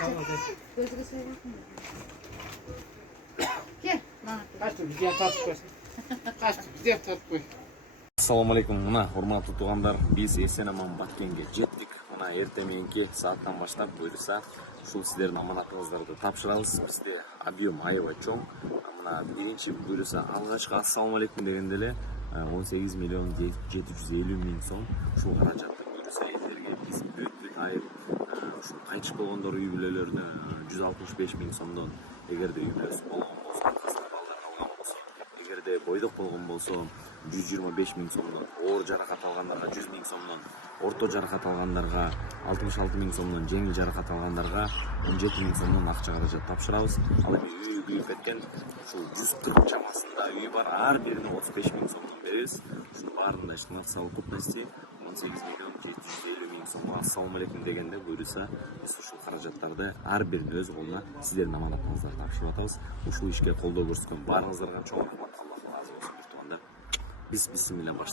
Gözüge suyu bakın. Gel. Kaçtı bize tartып koysun. Kaçtı bize tartып koy. Assalamu alaikum. Мына урматтуу туугандар, биз эсен аман Баткенге жеттик. Мына эртең мененки сааттан баштап буйруса ушул сиздердин аманатыңыздарды тапшырабыз. Бизде объем аябай чоң. Мына биринчи буйруса алгачкы ассалам алейкум дегенде эле 18 миллион 750 миң сом ушул каражатты буйруса элдерге биз бүт айып ушул кайтыш болгондор үй бүлөлөрүнө 165 миң сомдон эгерде үй бүлөсү болгон болсо, балдар калган болсо, эгерде бойдок болгон болсо 125 миң сомдон, оор жаракат алгандарга 100 миң сомдон, орто жаракат алгандарга 66 миң сомдон, жеңил жаракат алгандарга 17 миң сомдон акча каражат тапшырабыз. Ал эми үйү күйүп кеткен ушул 140 чамасында үй бар, ар бирине 35 миң сомдон беребиз. Ушунун баарында ишмат совокупности 18 миллион 750 миң сомго ассалам алейкум дегенде буйруса биз ушул каражаттарды ар биринин өз колуна сиздердин аманатыңыздарды тапшырып атабыз. Ушул ишке колдоо көрсөткөн баарыңыздарга чоң рахмат. Алла разы болсун. Биз бисмилlah баштайбыз.